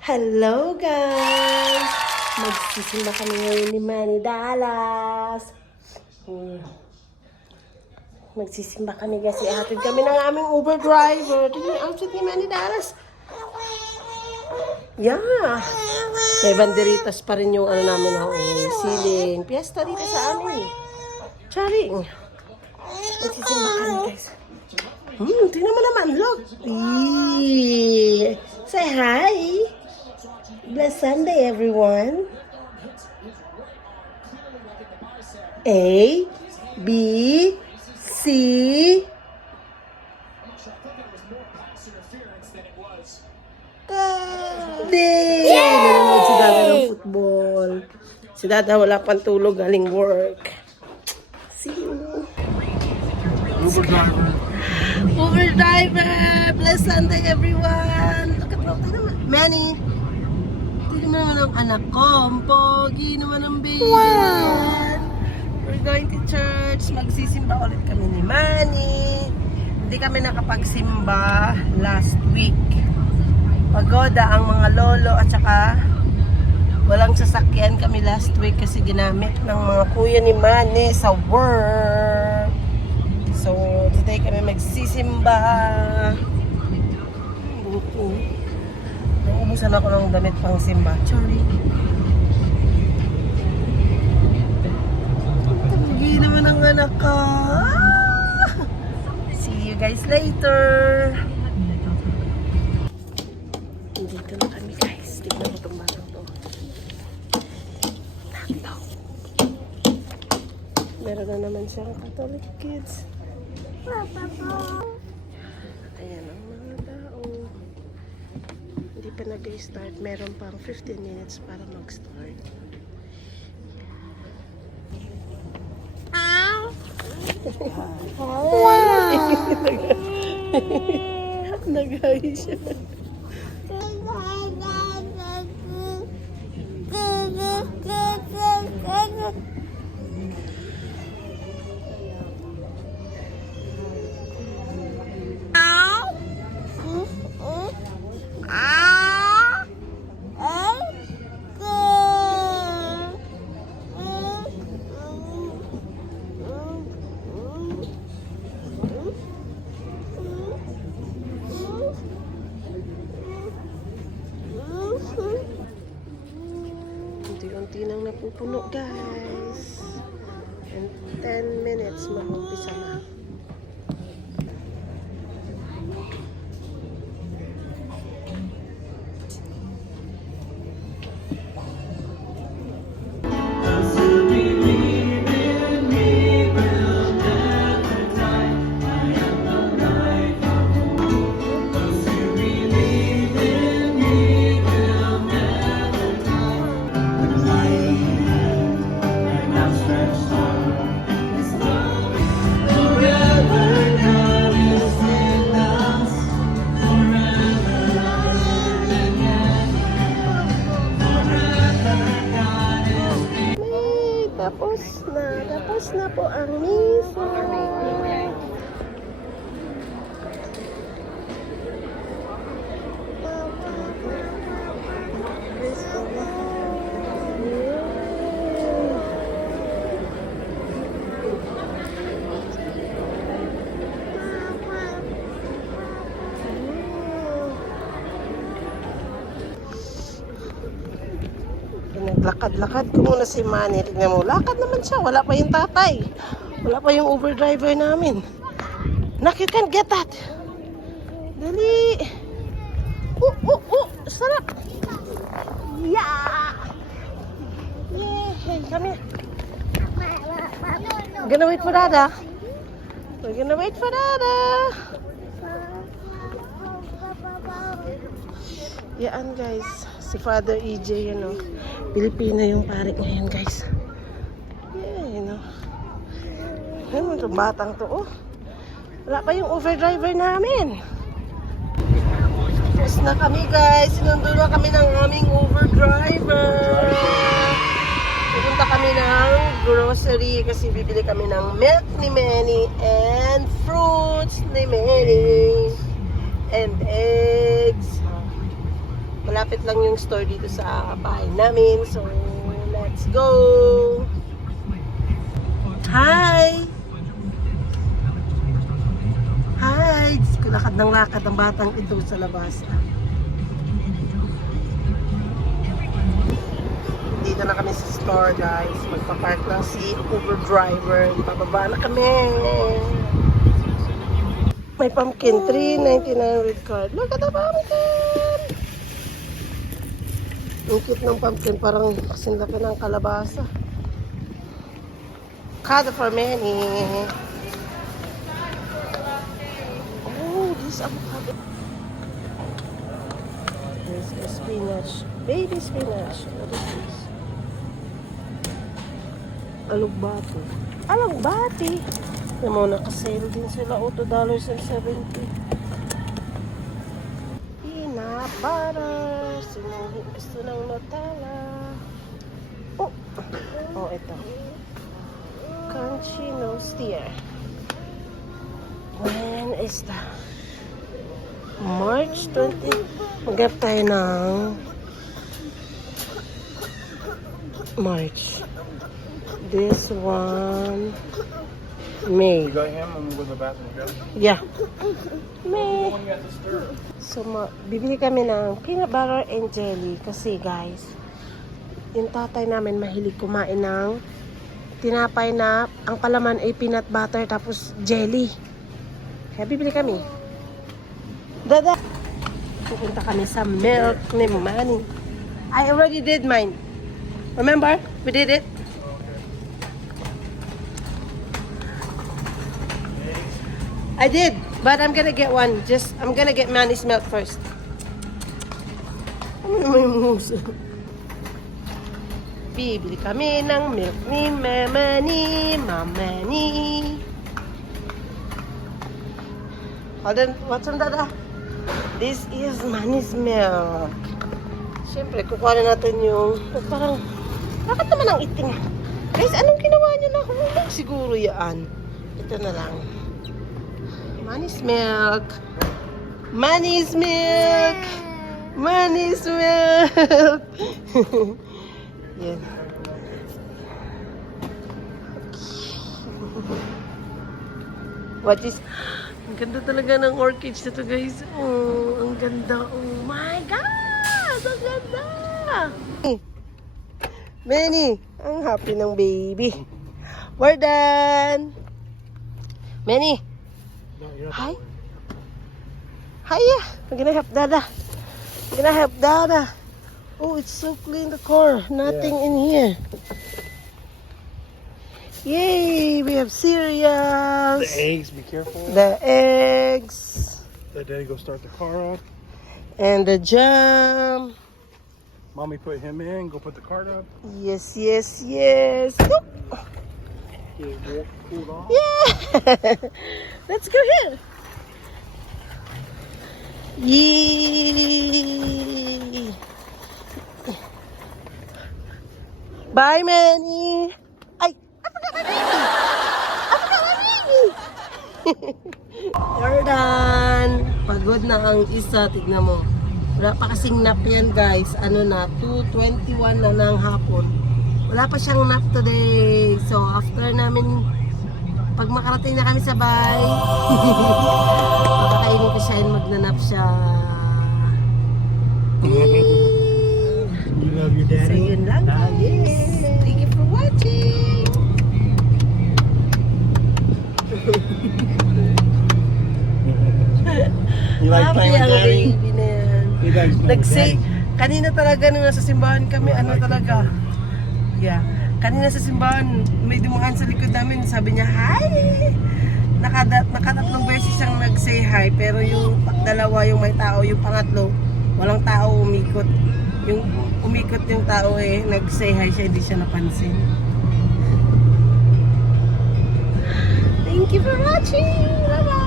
Hello guys! Magsisimba kami ngayon ni Manny Dallas. Magsisimba kami kasi hatid kami ng aming Uber driver. Ito yung outfit ni Manny Dallas. Yeah! May banderitas pa rin yung ano namin na siling. Piyesta dito sa amin. Charing! Magsisimba kami guys. Tingnan mo naman, look! Eee! Say hi! Blessed Sunday, everyone. A, B, C, D. Nanonood si Dada ng football. Si Dada wala pang tulog, galing work. See you. Uber driver. Uber driver! Blessed Sunday, everyone! Look at Manny! Tignan naman ang anak ko. Ang pogi naman ang baby. Wow! We're going to church. Magsisimba ulit kami ni Manny. Hindi kami nakapagsimba last week. Pagoda ang mga lolo at saka walang sasakyan kami last week kasi ginamit ng mga kuya ni Manny sa work. So, today kami magsisimba. Buto. Naubusan ako ng damit pang simba. Sorry. Tagi naman ang anak ko. See you guys later. Dito na kami guys. Tignan mo itong batang to. Nakitaw. Meron na naman siyang Catholic kids. Ayan ang mga tao. Hindi pa nag-start. Meron pang 15 minutes para mag-start. Wow! Nag-hi siya. Unti-unti nang napupuno guys. In 10 minutes mag-umpisa na. Tapos na po ang misa. Naglakad-lakad ko muna si Manny. Tignan mo, lakad naman siya. Wala pa yung tatay. Wala pa yung Uber driver namin. Nak, you can get that. Dali. Sarap. Yeah. Yeah. Come here. We're gonna wait for Dada. We're gonna wait for Dada. Yan guys. Si Father EJ, you know. Pilipino yung pare ngayon, guys. Yeah, you know. Ayun, itong batang to, oh. Wala pa yung Uber driver namin. Tapos na kami, guys. Sinundo na kami ng aming Uber driver. Pupunta kami ng grocery kasi bibili kami ng milk ni Manny and fruits ni Manny and eggs. Wala malapit lang yung store dito sa bahay namin. So, let's go! Hi! Hi! Diyos ko, lakad ng lakad ang batang ito sa labas. Dito na kami sa store, guys. Magpapark lang si Uber driver. Pababa na kami. May pumpkin tree, 99 with card. Look at the pumpkin! Ang cute ng pumpkin, parang kasing laki ng kalabasa. Kada for many. Oh, this avocado. There's a spinach. Baby spinach. What is this? Alugbati. Alugbati! Yung mga nakasale din sila. O, $2.70. Peanut butter. Sinuhin gusto ng Nutella. Oh! Oh, ito. Crunchy no steer. When is the March 20? Magap tayo ng March. This one May. You got him when we go to the bathroom, okay? Yeah. May. When you got the stir. So, bibili kami ng peanut butter and jelly kasi guys, yung tatay namin mahilig kumain ng tinapay na ang palaman ay peanut butter tapos jelly. Kaya bibili kami. Dada! Pupunta kami sa milk ni Manny. I already did mine. Remember? We did it. I did, but I'm gonna get one. I'm gonna get Manny's milk first. Ano naman yung moves? Bibili kami ng milk ni Mamani. Hold on, what's on dada? This is Manny's milk. Siyempre, kukuha na natin yung... Parang, bakit naman ang iting? Guys, anong ginawa niyo na? Hulog siguro yan. Ito na lang. Manny's milk. Manny's milk. Manny's milk. Yan. What is... Ang ganda talaga ng orchids na to, guys. Oh, ang ganda. Oh my God! Ang ganda! Manny, ang happy ng baby. We're done. Manny. No, you're not Hi. that way. Hiya! We're gonna help Dada. We're gonna help Dada. Oh, it's so clean, the car. Nothing in here. Yay! We have cereals. The eggs, be careful. The eggs. Let Daddy go start the car up. And the jam. Mommy put him in, go put the cart up. Yes, yes, yes. Oop. Get it cooled off. Yeah! Let's go here. Yay! Bye, Manny. Ay, I forgot my baby. I forgot my baby. We're done. Pagod na ang isa. Tignan mo. Wala pa kasing nap yan, guys. Ano na, 2:21 na ng hapon. Wala pa siyang nap today. So, after namin, pag makarating na kami sa bahay, pakakainin ko siya and magnanap siya. You love your So, daddy? yun lang, guys. Thank you for watching. You like playing with Ang daddy? baby na yan. You guys playing with Nag-say, daddy? kanina talaga nung nasa simbahan kami, ano talaga. Yeah. Kanina sa simbahan, may dumaan sa likod namin, sabi niya, hi! Nakatatlong beses siyang nag-say hi, pero yung dalawa yung may tao, yung pangatlo, walang tao umikot. Yung umikot yung tao nag-say hi siya, hindi siya napansin. Thank you for watching! Bye-bye!